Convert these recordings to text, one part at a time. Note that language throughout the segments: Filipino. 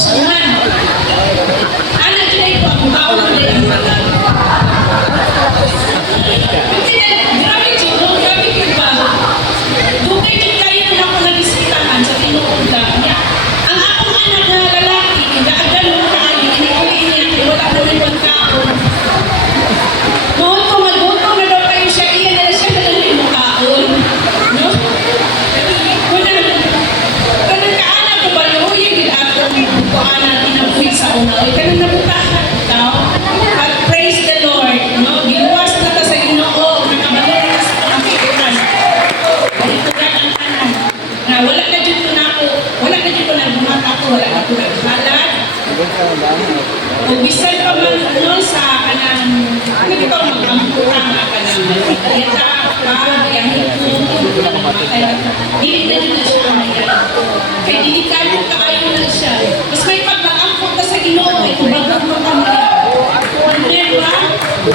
Usuhan. Anak dyan po ang tao na dyan ang magal. Grabe dyan, no? Grabe dyan ba? Dugay dyan kayo na ako nagisitahan sa tinuunda. Ang akong anak na lalaki, nagaagal mo kayo, inikuliin niya, wala na rin pagkaon. Mahal ko, magbuto na daw kayo siya, iyan na siya na rin mo kaon. No? Wala. Kanang kaanak ko ba, no? Yung atong kuanan, tinabuhi sa una. O, kanang nabutahan daw. But praise the Lord. No? Giluwas na ta sa Ginoo. Nakabalo na sa pangkikitan. Ito ka ang anak. Na wala na dyan ko na ako. Wala na dyan ko nagbuhat ako. Wala na ko naghalad. O bisan pa man ano sa kanang ano dito mag-ampuran na kanang malita pa, biyahin ko, dili na dyan na siya kamayan. Kaya delikado kaayo na siya. Mas may pag mag-amput ka sa Ginoo, ay kubagag mo ka mga. Diba?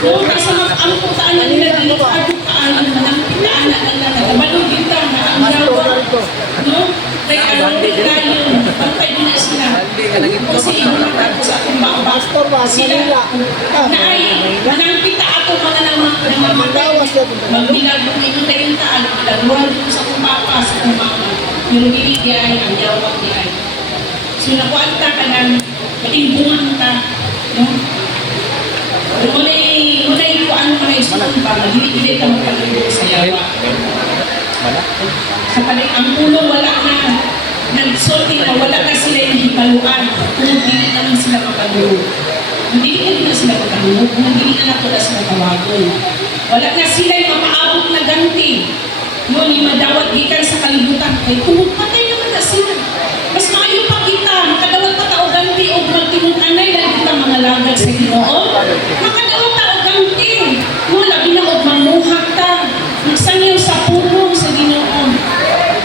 Kung kasi mag-amputaan na nila, delikado kaayo na ng pitaan na nila, nagabalog yun ka, na ang yawa. No? Kaya alam din tayo, pantay din na sila. Kasi inunakan ko sa ating baba. Sila, naay, manangpita ako mga nangamatay. Magbilagong inundayin ka, bilagwan ko sa akong baba, sa akong mama. Yung binigay ay ang yawag ni ay. So nakuanta ka ng matimbungan ka. No? Munay ko ano na isulong ba, magigilid ka magpalibog sa yawa. Sa paling ang pulo wala na. Nagsulti na wala na sila yung hibaluan. Kung hindi na lang sila makalulo. Hindi na sila makalulo. Kung hindi na lang sila tawagon. Wala na sila yung mapaabot na ganti. Noon yung madawat gikan sa kalibutan. Kaya patay naman na sila. Mas maayo pa kita. Makadawat pa tao ganti o magtinunanay na kita mga lagad sa Ginoo. Makadawat tao ganti. No, labi na o mamuhat ta. Magsanyaw sa pulong sa Ginoo.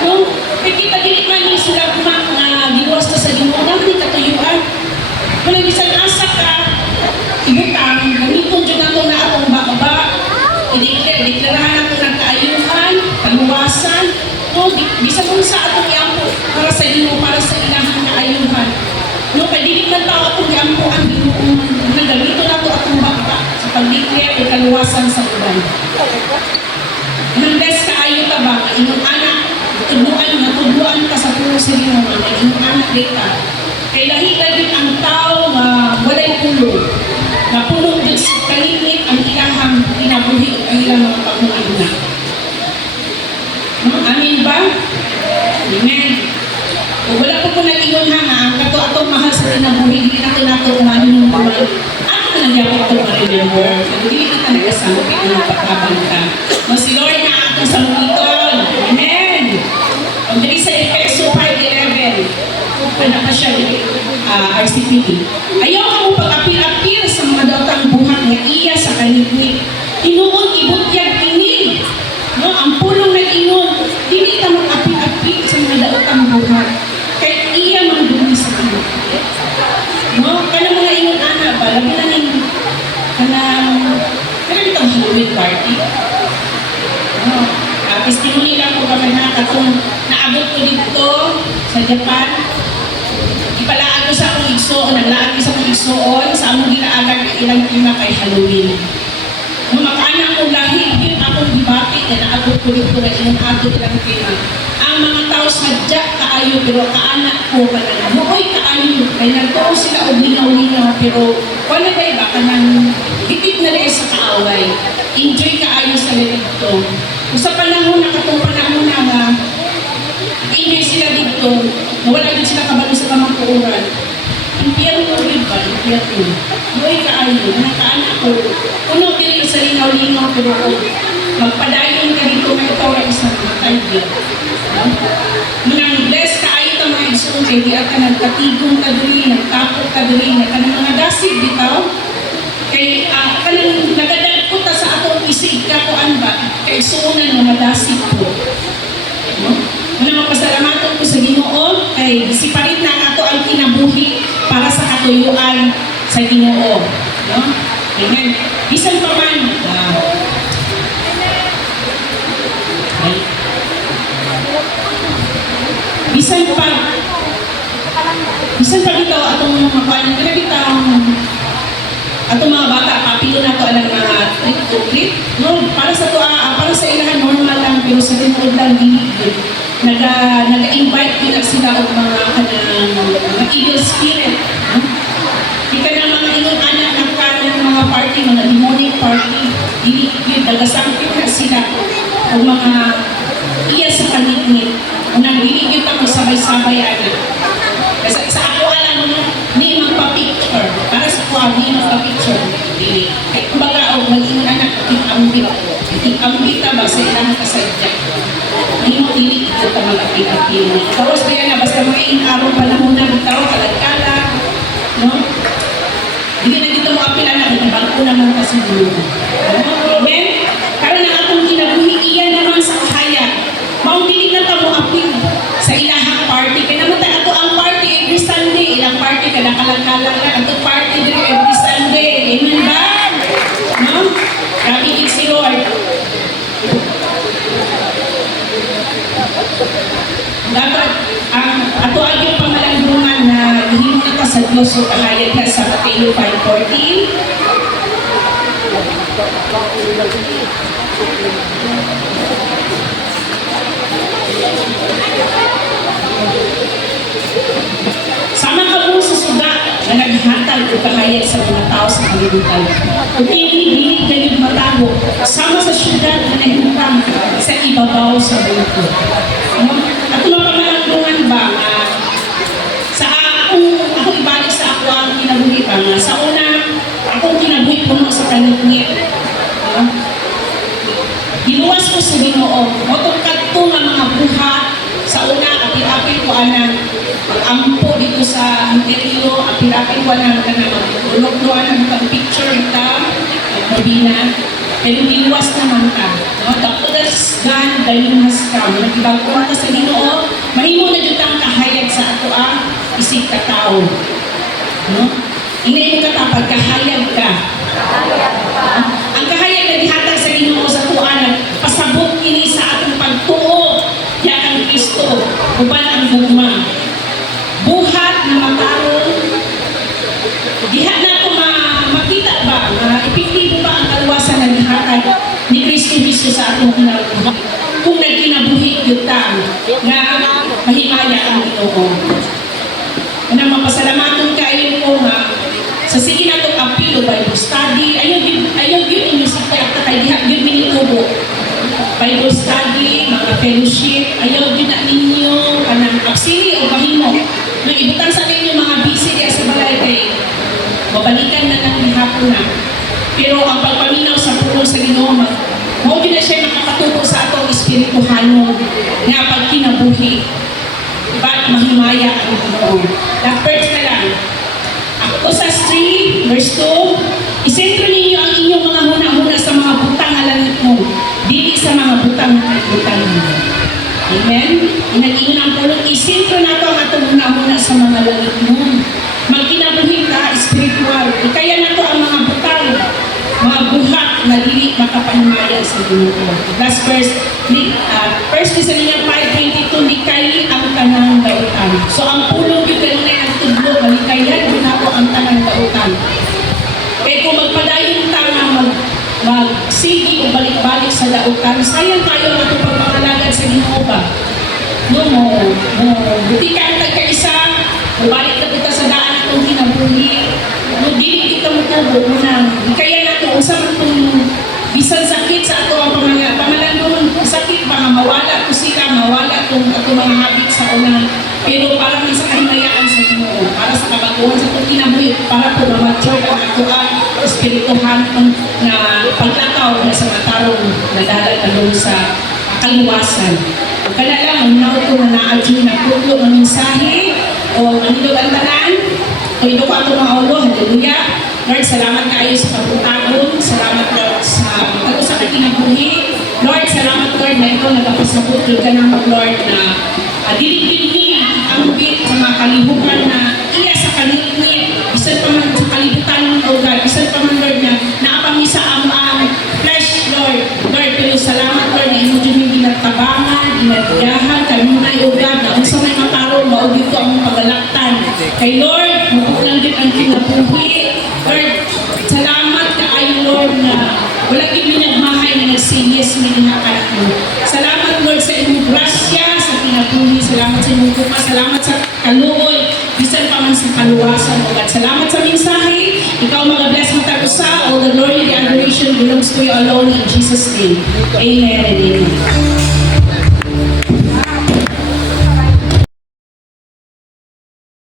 No? Kaya kita dili man yung sila na giwas na sa Ginoo. Naman katuyuan. Kung isang asa ka, ibutang, gamiton dyan nato na atong baba. Idiklarahan nato ng kaayuhan, kaluwasan. No? Bisa kung sa atong iampo para sa Ginoo, para sa ilahang kaayuhan. No? Kaya dili man tao atong iampo ang Ginoo. Nagamiton nato atong baba sa pagdiklar o kaluwasan sa uban. Unless kaayo ka ba, inyong anak, natudluan ka sa pulo sa Ginoo, inyong anak dita. Kaya lahi-lahi ang tao na walay pulo, na pulo din sa kalimit ang ilahang kinabuhi o ang ilang mga pangunguna. Amin ba? Amen. O wala po po nag-ingon nga, ang kato-atong mahal sa kinabuhi, hindi natin nato umanin ng buwan. Ano na nandiyan po ito ma-remember? Hindi kita nagkasama kaya anong pagkabang ka. No, si Lord na atong salugiton. Amen. Ang dali sa Efeso 5:11. Ano pa siya RCPD. Ayaw ka mo pag-apil-apil sa mga daotang buhat nga iya sa kaligwit. Tinuon ibutyag ini. No, ang pulong nag-ingon, dili ka mag-apil-apil sa mga daotang buhat. Kaya iya mandumi sa kaligwit. No, kana mga ingon ana ba, labi na ning kanang itong Halloween party. No, testimony lang ko kami na katong naabot ko dito sa Japan. Ipalaan ko sa akong igsoon, naglaan ko sa akong igsoon, sa among ginaagan ng ilang tema kay Halloween. Nung makaanang kong lahi, yun akong dibati na naabot ko dito na ilang ato ilang tema. Ang mga tao sadya kaayo, pero kaanak ko kanang muoy kaayo, kaya nagtuo sila o linaw-linaw, pero wala ba iba kanang hitip na rin sa kaaway. Enjoy kaayo sa dito. Kung sa panahon na katong panahon na nga, enjoy sila dito, nawala din sila kabalo sa kamangkuuran. Impyerno rin ba? Impyerno. Muoy kaayo, nakaanak ko. Puno din sa linaw-linaw, pero magpadayon ka dito na ikaw ay isang matay din. Munang bless kaayo ka mga igsoon, kaya di ka nagkatigong ka diri, nagtapok ka diri, kanang mga dasig bitaw. Kay kanang nagadag ko ta sa atong isig ka kuan ba, kay igsuonan mga dasig ko. No? Muna magpasalamaton ko sa Ginoo, kay siparit na ato ang kinabuhi para sa katuyuan sa Ginoo. No? Amen. Bisan pa man, bisan pa Bisan pa bitaw atong mga kuan kana bitaw atong mga bata papilo na to alang mga treat to treat no para sa to para sa ilahan normal lang pero sa tinuod lang dili good naga-invite din sila og mga kanang mga evil spirit no di ka na mga ingon anak ng kanang mga party mga demonic party dili gyud nagasampit na sila og mga iya sa kanitnit unang dili gyud ta magsabay-sabay ana kasi sa ako alam ni magpa-picture para sa ko ni magpa-picture dili kay kumbaga og mag-ingon anak ambit ba sa ilang kasadya mahimo dili ito ka mag-apil-apil tapos kaya na basta mga inaraw panahon na bitaw kalagkala no hindi na dito mo apil anak ibang ko naman kasi dulo amen karon ang atong kinabuhi iyan naman sa kahaya mao dili na ta mo apil sa ilahang party kaya naman ato ang party every Sunday ilang party kada kalagkala na ato party diri every Sunday amen ba no grabe gid si Lord dapat ang ato ang pamalandungan na himo na ta sa Dios o kahayag na sa Mateo 5:14 sama ka mo sa suga na naghatag o kahayag sa mga tao sa kalibutan. Kung dili kayo matago, sama sa syudad na nahintang sa ibabaw sa buto. At mga pamalandungan ba sa ako ibalik sa ako ang kinabuhi pa nga. Sa una, akong kinabuhi puno sa kanitngit. Giluwas ko sa Ginoo. Motong kadto nga mga buhat sa una, apil-apil ko anang pag-ampo dito sa interior, apil-apil ko anang ulog-luan ang picture ita, mabina. Pero giluwas naman ka. No? Tapos gan, dalinghas ka. Nag-ibang kumata sa Ginoo, mahimo na dito ang kahayag sa ato ang isig katao. No? Inay mo katapag, kahayag ka. Ang kahayag na dihatag sa Ginoo sa tuanan, pasabot kini sa atong pagtuo yakang Kristo uban ang gugma buhat na matarong dihat na ito makita ba epektibo ba ang kaluwasan na dihatag ni Kristo Jesu sa atong kinabuhi kung nagkinabuhi yuta nga mahimaya ang Ginoo na mapasalamaton kayo ko nga sa sige na itong apilo Bible study ayaw yun inyo sa kaya dihat yun minitubo Bible study, mga fellowship, ayaw din na ninyo kanang aksili o mahimo. Nang ibutan sa ninyo mga busy diya sa balay kay mabalikan na ng hapon na. Pero ang pagpaminaw sa pulong sa Ginoo, mao din na siya makakatuto sa atong espirituhano nga pagkinabuhi. Diba? Mahimaya ang Ginoo. First na lang. Usas 3, verse 2, isentro ninyo ang inyong mga huna-huna sa mga butang na langit mo. Dili sa mga butang ninyo. Amen? Inag-ingon ang pulong, isentro na ito ang atong huna-huna sa mga langit mo. Magkinabuhi ka, spiritual. Kaya na ito ang mga butang, mga buhat na dili makapahimaya sa Ginoo. Last verse, 1 Thessalonians 5:22, likay ang tanang dautan. So ang pulong yung kanina yung tudlo, malikayan yun ako ang tanang dautan. Kaya kung magpadayon tanga magsigi o balik-balik sa dautan, sayang tayo ang itong pagpangalagad sa Ginoo ba? No, buti ka ang tagkaisa, balik na kita sa daan itong kinabuhi, no, dili kita magtubo na, kaya na ito, usap itong bisan sakit sa ato ang pamalandungan, sakit pa nga mawala ko sila, mawala itong mga habit sa una, pero para sa kahimayaan sa Ginoo, para sa kabaguhan sa itong kinabuhi, para po ma-mature ang ato ang espirituhan na paglakaw na sa matarong nadalag sa kaluwasan. Kaya lang, muna ito na naadyo na putlo ng mensahe o manilog ang tanan. Kung ito ko ato mga ulo, hallelujah. Lord, salamat kayo sa pagpuntagon. Salamat Lord sa kinabuhi. Lord, salamat Lord na ito nagpasabot yung ganang Lord na dilig-dilig ang bit sa mga kalibukan na iya sa kanitnit. Bisan pa man sa kalibutan ng lugar. Bisan pa man Lord na naapamisa ang flesh Lord. Lord, pero salamat Lord na imo dyan yung ginagtabangan, ginagdahan, kami na iugad na kung sa may matarong, maugid ko ang pagalaktan. Kay Lord, mabulang din ang kinabuhi. Lord, salamat na ayo Lord na wala kami nagmahay na nag-say yes mininakan ko. Salamat Lord sa imong grasya, sa kinabuhi. Salamat sa imong buka. Salamat sa kaluoy. Bisan pa man sa kaluwasan mo. At salamat sa mensahe. Ikaw mag-bless mo tayo sa all the glory and the adoration belongs to you alone in Jesus' name. Amen and amen.